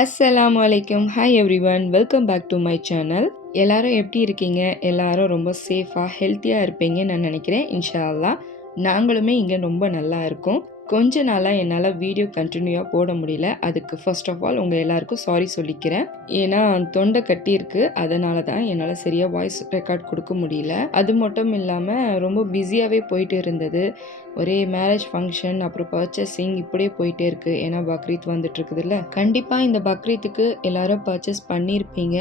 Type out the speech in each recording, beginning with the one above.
அஸ்ஸலாம் வலைக்கம் hi everyone welcome back to my channel எல்லாரும் எப்படி இருக்கீங்க? எல்லாரும் ரொம்ப சேஃபாக ஹெல்த்தியாக இருப்பீங்கன்னு நான் நினைக்கிறேன். இன்ஷா அல்லா நாங்களுமே இங்கே ரொம்ப நல்லா இருக்கோம். கொஞ்ச நாளாக என்னால் வீடியோ கண்டினியூவாக போட முடியல. அதுக்கு ஃபர்ஸ்ட் ஆஃப் ஆல் உங்கள் எல்லாருக்கும் சாரி சொல்லிக்கிறேன். ஏன்னா தொண்டை கட்டியிருக்கு அதனால தான் என்னால் சரியாக வாய்ஸ் ரெக்கார்ட் கொடுக்க முடியல. அது மட்டும் இல்லாமல் ரொம்ப பிஸியாகவே போயிட்டு இருந்தது. ஒரே மேரேஜ் ஃபங்க்ஷன் அப்புறம் பர்ச்சேசிங் இப்படியே போயிட்டே இருக்கு. ஏன்னா பக்ரீத் வந்துட்டுருக்குதுல்ல கண்டிப்பாக இந்த பக்ரீத்துக்கு எல்லாரும் பர்ச்சேஸ் பண்ணியிருப்பீங்க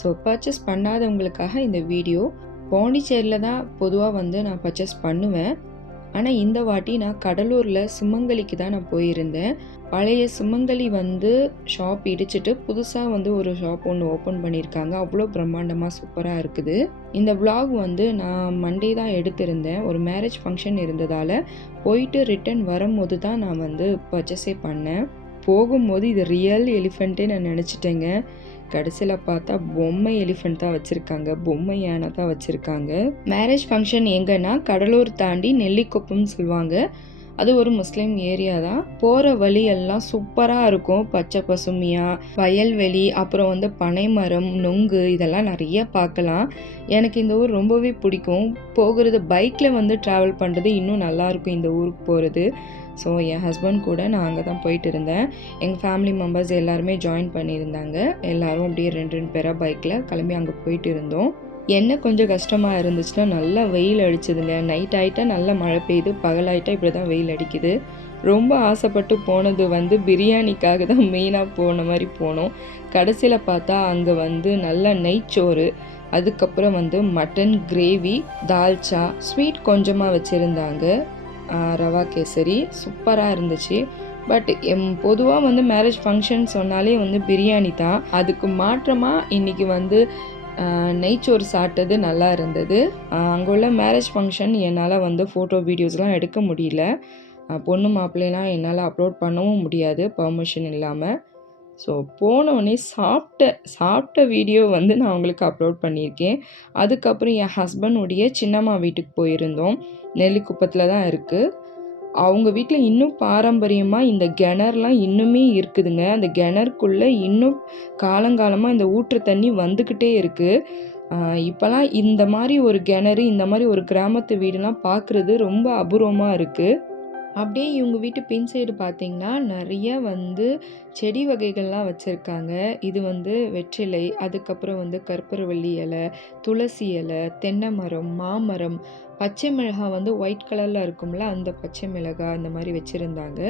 ஸோ பர்ச்சேஸ் பண்ணாதவங்களுக்காக இந்த வீடியோ பாண்டிச்சேரியில் தான் பொதுவாக வந்து நான் பர்ச்சேஸ் பண்ணுவேன். ஆனால் இந்த வாட்டி நான் கடலூரில் சுமங்கலிக்கு தான் நான் போயிருந்தேன். பழைய சுமங்கலி வந்து ஷாப் இடிச்சிட்டு புதுசாக வந்து ஒரு ஷாப் ஒன்று ஓப்பன் பண்ணியிருக்காங்க. அவ்வளோ பிரம்மாண்டமாக சூப்பராக இருக்குது. இந்த vlog வந்து நான் மண்டே தான் எடுத்திருந்தேன். ஒரு மேரேஜ் ஃபங்க்ஷன் இருந்ததால் போயிட்டு ரிட்டர்ன் வரும்போது தான் நான் வந்து பர்ச்சேஸே பண்ணேன். போகும்போது இது ரியல் எலிஃபெண்ட்டே நான் நினச்சிட்டேங்க. கடைசியில் பார்த்தா பொம்மை எலிஃபெண்ட் தான் வச்சுருக்காங்க. பொம்மை யானை தான் வச்சுருக்காங்க. மேரேஜ் ஃபங்க்ஷன் எங்கன்னா கடலூர் தாண்டி நெல்லிக்குப்பம்னு சொல்லுவாங்க. அது ஒரு முஸ்லீம் ஏரியா தான். போகிற வழி எல்லாம் சூப்பராக இருக்கும். பச்சை பசுமையாக வயல்வெளி அப்புறம் வந்து பனைமரம் நொங்கு இதெல்லாம் நிறைய பார்க்கலாம். எனக்கு இந்த ஊர் ரொம்பவே பிடிக்கும். போகிறது பைக்கில் வந்து ட்ராவல் பண்ணுறது இன்னும் நல்லாயிருக்கும் இந்த ஊருக்கு போகிறது ஸோ என் ஹஸ்பண்ட் கூட நான் அங்கே தான் போயிட்டு இருந்தேன். எங்கள் ஃபேமிலி மெம்பர்ஸ் எல்லாருமே ஜாயின் பண்ணியிருந்தாங்க. எல்லாரும் அப்படியே ரெண்டு ரெண்டு பேராக பைக்கில் கிளம்பி அங்கே போயிட்டு இருந்தோம். என்ன கொஞ்சம் கஷ்டமாக இருந்துச்சுன்னா நல்லா வெயில் அடிச்சதுங்க. நைட் ஆகிட்டா நல்லா மழை பெய்யுது. பகலாயிட்டா இப்படி தான் வெயில் அடிக்குது. ரொம்ப ஆசைப்பட்டு போனது வந்து பிரியாணிக்காக தான் மெயினாக போன மாதிரி போனோம். கடைசியில் பார்த்தா அங்கே வந்து நல்லா நெய்ச்சோறு அதுக்கப்புறம் வந்து மட்டன் கிரேவி தால்ச்சா ஸ்வீட் கொஞ்சமாக வச்சுருந்தாங்க. ரவா கேசரி. சூப்பராக இருந்துச்சு. பட் எம் பொதுவாக வந்து மேரேஜ் ஃபங்க்ஷன் சொன்னாலே வந்து பிரியாணி தான். அதுக்கு மாற்றமாக இன்றைக்கி வந்து நெய்ச்சோறு சாப்பிட்டது நல்லா இருந்தது. அங்கே உள்ள மேரேஜ் ஃபங்க்ஷன் என்னால் வந்து ஃபோட்டோ வீடியோஸ்லாம் எடுக்க முடியல. பொண்ணு மாப்பிள்ளைலாம் என்னால் அப்லோட் பண்ணவும் முடியாது பர்மிஷன் இல்லாமல் ஸோ போனவொடனே சாப்பிட்ட சாப்பிட்ட வீடியோ வந்து நான் உங்களுக்கு அப்லோட் பண்ணியிருக்கேன். அதுக்கப்புறம் என் ஹஸ்பண்டுடைய சின்னம்மா வீட்டுக்கு போயிருந்தோம். நெல்லிக்குப்பத்தில் தான் இருக்குது அவங்க வீட்டில் இன்னும் பாரம்பரியமாக இந்த கிணறுலாம் இன்னுமே இருக்குதுங்க. அந்த கிணறுக்குள்ளே இன்னும் காலங்காலமாக இந்த ஊற்று தண்ணி வந்துக்கிட்டே இருக்குது இப்போலாம் இந்த மாதிரி ஒரு கிணறு இந்த மாதிரி ஒரு கிராமத்து வீடுலாம் பார்க்குறது ரொம்ப அபூர்வமாக இருக்குது அப்படியே இவங்க வீட்டு பின் சைடு பார்த்தீங்கன்னா நிறைய வந்து செடி வகைகள்லாம் வச்சுருக்காங்க. இது வந்து வெற்றிலை அதுக்கப்புறம் வந்து கற்பூரவள்ளி இலை துளசி இலை தென்னை மரம் மாமரம் பச்சை மிளகாய் வந்து ஒயிட் கலரில் இருக்கும்ல அந்த பச்சை மிளகாய் இந்த மாதிரி வச்சுருந்தாங்க.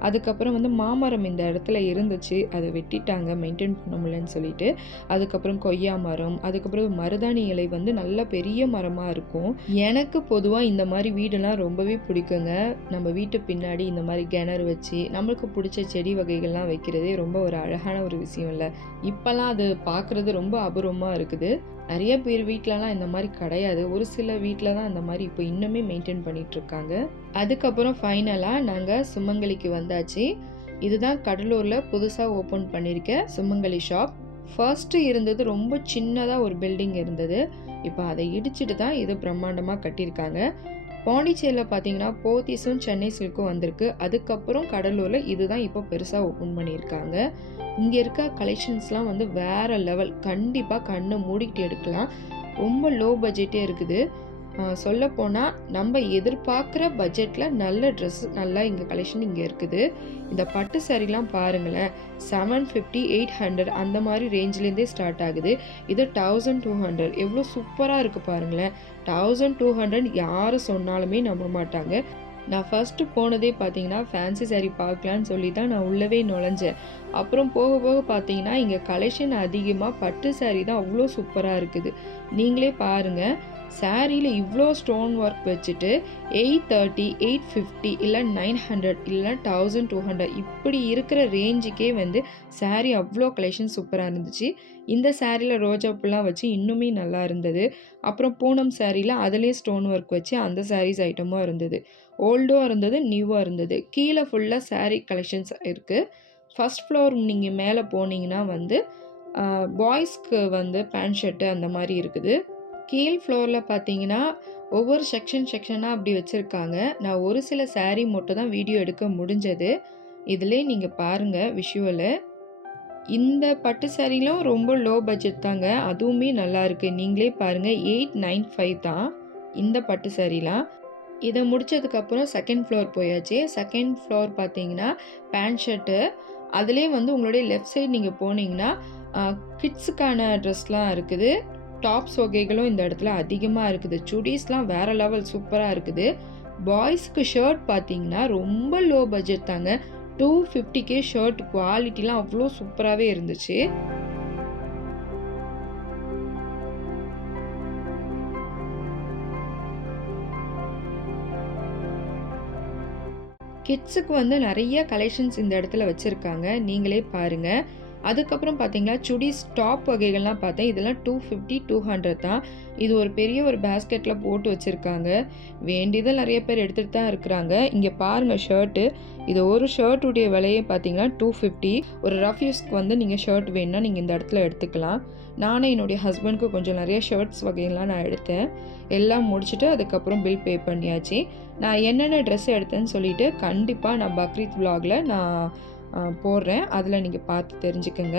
அதுக்கப்புறம் வந்து மாமரம் இந்த இடத்துல இருந்துச்சு. அதை வெட்டிட்டாங்க. மெயின்டைன் பண்ண முடியலன்னு சொல்லிட்டு. அதுக்கப்புறம் கொய்யா மரம் அதுக்கப்புறம் மருதாணி இலை வந்து நல்ல பெரிய மரமாக இருக்கும். எனக்கு பொதுவாக இந்த மாதிரி வீடெல்லாம் ரொம்பவே பிடிக்குங்க. நம்ம வீட்டு பின்னாடி இந்த மாதிரி கிணறு வச்சு நம்மளுக்கு பிடிச்ச செடி வகைகள்லாம் வைக்கிறதே ரொம்ப ஒரு அழகான ஒரு விஷயம் இல்லை. இப்போல்லாம் அது பார்க்குறது ரொம்ப அபூர்வமாக இருக்குது. நிறைய பேர் வீட்டிலலாம் இந்த மாதிரி கிடையாது. ஒரு சில வீட்டில் தான் இந்த மாதிரி இப்போ இன்னுமே மெயின்டைன் பண்ணிகிட்ருக்காங்க அதுக்கப்புறம் ஃபைனலாக நாங்கள் சுமங்கலிக்கு வந்தாச்சு. இதுதான் கடலூரில் புதுசாக ஓப்பன் பண்ணியிருக்க சுமங்கலி ஷாப் ஃபர்ஸ்ட்டு இருந்தது ரொம்ப சின்னதாக ஒரு பில்டிங் இருந்தது. இப்போ அதை இடிச்சிட்டு தான் இது பிரம்மாண்டமாக கட்டியிருக்காங்க. பாண்டிச்சேரியில் பார்த்தீங்கன்னா போத்தீஸும் சென்னை சில்க்கும் வந்திருக்கு. அதுக்கப்புறம் கடலூரில் இதுதான் இப்போ பெருசாக ஓப்பன் பண்ணியிருக்காங்க. இங்கே இருக்க கலெக்ஷன்ஸ்லாம் வந்து வேறு லெவல் கண்டிப்பாக கண்ணை மூடிக்கிட்டு எடுக்கலாம். ரொம்ப லோ பட்ஜெட்டே இருக்குது. சொல்லப்போனால் நம்ம எதிர்பார்க்குற பட்ஜெட்டில் நல்ல ட்ரெஸ் நல்லா இங்கே கலெக்ஷன் இங்கே இருக்குது. இந்த பட்டு சாரிலாம் பாருங்களேன் செவன் ஃபிஃப்டி எயிட் ஹண்ட்ரட் அந்த மாதிரி ரேஞ்சிலேருந்தே ஸ்டார்ட் ஆகுது. இது தௌசண்ட் டூ ஹண்ட்ரட் எவ்வளோ சூப்பராக இருக்குது பாருங்களேன். தௌசண்ட் டூ ஹண்ட்ரட் யார் சொன்னாலுமே நம்ப மாட்டாங்க. நான் ஃபஸ்ட்டு போனதே பார்த்தீங்கன்னா ஃபேன்சி saree பார்க்கலான்னு சொல்லி தான் நான் உள்ளவே நுழைஞ்சேன். அப்புறம் போக போக பார்த்தீங்கன்னா இங்கே கலெக்ஷன் அதிகமாக பட்டு saree தான் அவ்வளோ சூப்பராக இருக்குது. நீங்களே பாருங்கள் சாரியில் இவ்வளோ ஸ்டோன் ஒர்க் வச்சுட்டு எயிட் தேர்ட்டி எயிட் ஃபிஃப்டி இல்லை நைன் ஹண்ட்ரட் இல்லை தௌசண்ட் டூ ஹண்ட்ரட் இப்படி இருக்கிற ரேஞ்சுக்கே வந்து saree அவ்வளோ கலெக்ஷன் சூப்பராக இருந்துச்சு. இந்த சாரியில் ரோஜா வச்சு இன்னுமே நல்லா இருந்தது. அப்புறம் பூனம் சாரியில் அதுலேயே ஸ்டோன் ஒர்க் வச்சு அந்த சாரீஸ் ஐட்டமும் இருந்தது. ஓல்டும் இருந்தது நியூவாக இருந்தது. கீழே ஃபுல்லாக சாரீ கலெக்ஷன்ஸ் இருக்குது ஃபர்ஸ்ட் ஃப்ளோர் நீங்கள் மேலே போனீங்கன்னா வந்து பாய்ஸ்க்கு வந்து பேண்ட் ஷர்ட்டு அந்த மாதிரி இருக்குது. கீழ் ஃப்ளோரில் பார்த்தீங்கன்னா ஒவ்வொரு செக்ஷன் செக்ஷனாக அப்படி வச்சுருக்காங்க. நான் ஒரு சில saree மட்டும் தான் வீடியோ எடுக்க முடிஞ்சது. இதிலே நீங்கள் பாருங்கள் விஷுவலு இந்த பட்டு சாரீலும் ரொம்ப லோ பட்ஜெட் தாங்க. அதுவுமே நல்லாயிருக்கு நீங்களே பாருங்கள் எயிட் நைன் ஃபைவ் தான் இந்த பட்டு சாரீலாம் இதை முடிச்சதுக்கப்புறம் செகண்ட் ஃப்ளோர் போயாச்சு. செகண்ட் ஃப்ளோர் பார்த்தீங்கன்னா பேண்ட் ஷர்ட்டு அதுலேயே வந்து உங்களுடைய லெஃப்ட் சைடு நீங்கள் போனீங்கன்னா கிட்ஸுக்கான ட்ரெஸ்லாம் இருக்குது. டாப்ஸ் வகைகளும் இந்த இடத்துல அதிகமாக இருக்குது. சுடிஸ்லாம் வேறு லெவல் சூப்பராக இருக்குது. பாய்ஸ்க்கு ஷர்ட் பார்த்தீங்கன்னா ரொம்ப லோ பட்ஜெட் தாங்க. டூ ஃபிஃப்டிக்கே ஷர்ட் குவாலிட்டிலாம் அவ்வளோ சூப்பராகவே இருந்துச்சு. கிட்ஸுக்கு வந்து நிறைய கலெக்ஷன்ஸ் இந்த இடத்துல வச்சுருக்காங்க. நீங்களே பாருங்கள் அதுக்கப்புறம் பார்த்தீங்கன்னா சுடிஸ் டாப் வகைகள்லாம் பார்த்தேன். இதெல்லாம் டூ ஃபிஃப்டி டூ ஹண்ட்ரட் தான். இது ஒரு பெரிய ஒரு பேஸ்கெட்டில் போட்டு வச்சுருக்காங்க. வேண்டியதை நிறைய பேர் எடுத்துகிட்டு தான் இருக்கிறாங்க. இங்கே பாருங்கள் ஷர்ட்டு இது ஒரு ஷர்ட்டுடைய விலையே பார்த்தீங்கன்னா டூ ஃபிஃப்டி ஒரு ரஃப் யூஸ்க்கு வந்து நீங்கள் ஷர்ட் வேணும்னா நீங்கள் இந்த இடத்துல எடுத்துக்கலாம். நானே என்னுடைய ஹஸ்பண்ட்க்கு கொஞ்சம் நிறைய ஷர்ட்ஸ் வகைகள்லாம் நான் எடுத்தேன். எல்லாம் முடிச்சுட்டு அதுக்கப்புறம் பில் பே பண்ணியாச்சு. நான் என்னென்ன ட்ரெஸ் எடுத்தேன்னு சொல்லிவிட்டு கண்டிப்பாக நான் பக்ரீத் விலாகில் நான் போடுறேன். அதில் நீங்கள் பார்த்து தெரிஞ்சுக்கோங்க.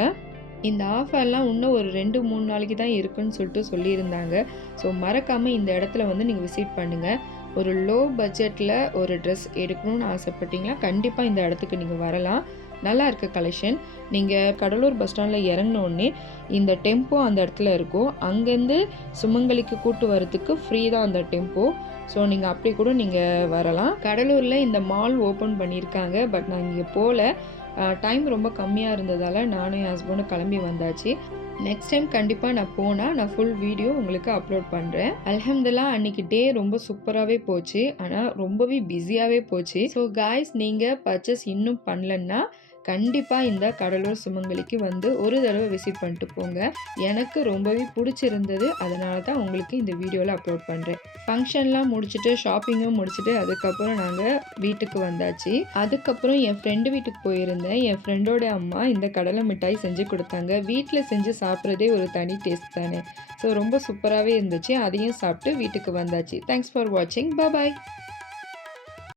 இந்த ஆஃபர்லாம் இன்னும் ஒரு ரெண்டு மூணு நாளைக்கு தான் இருக்குன்னு சொல்லிட்டு சொல்லியிருந்தாங்க. ஸோ மறக்காமல் இந்த இடத்துல வந்து நீங்கள் விசிட் பண்ணுங்கள் ஒரு லோ பட்ஜெட்டில் ஒரு ட்ரெஸ் எடுக்கணும்னு ஆசைப்பட்டீங்கன்னா கண்டிப்பாக இந்த இடத்துக்கு நீங்கள் வரலாம். நல்லா இருக்க கலெக்ஷன் நீங்கள் கடலூர் பஸ் ஸ்டாண்டில் இறங்கினோடனே இந்த டெம்போ அந்த இடத்துல இருக்கும். அங்கேருந்து சுமங்கலிக்கு கூட்டு வரத்துக்கு ஃப்ரீ தான் அந்த டெம்போ ஸோ நீங்கள் அப்படி கூட நீங்கள் வரலாம். கடலூரில் இந்த மால் ஓப்பன் பண்ணியிருக்காங்க. பட் நான் இங்கே போகல டைம் ரொம்ப கம்மியாக இருந்ததால் நானும் என் ஹஸ்பண்டும் கிளம்பி வந்தாச்சு. நெக்ஸ்ட் டைம் கண்டிப்பாக நான் போனால் நான் ஃபுல் வீடியோ உங்களுக்கு அப்லோட் பண்ணுறேன் அலமதுல்லா அன்னைக்கு டே ரொம்ப சூப்பராகவே போச்சு. ஆனால் ரொம்பவே பிஸியாகவே போச்சு. ஸோ காய்ஸ் நீங்கள் பர்ச்சேஸ் இன்னும் பண்ணலன்னா கண்டிப்பாக இந்த கடலூர் சுமங்கலிக்கு வந்து ஒரு தடவை விசிட் பண்ணிட்டு போங்க. எனக்கு ரொம்பவே பிடிச்சிருந்தது. அதனால தான் உங்களுக்கு இந்த வீடியோவில் அப்லோட் பண்ணுறேன் ஃபங்க்ஷன்லாம் முடிச்சுட்டு ஷாப்பிங்கும் முடிச்சுட்டு அதுக்கப்புறம் நாங்கள் வீட்டுக்கு வந்தாச்சு. அதுக்கப்புறம் என் ஃப்ரெண்டு வீட்டுக்கு போயிருந்தேன். என் ஃப்ரெண்டோட அம்மா இந்த கடலை மிட்டாய் செஞ்சு கொடுத்தாங்க. வீட்டில் செஞ்சு சாப்பிட்றதே ஒரு தனி டேஸ்ட் தானே. ஸோ ரொம்ப சூப்பராகவே இருந்துச்சு. அதையும் சாப்பிட்டு வீட்டுக்கு வந்தாச்சு. தேங்க்ஸ் ஃபார் வாட்சிங் பாய்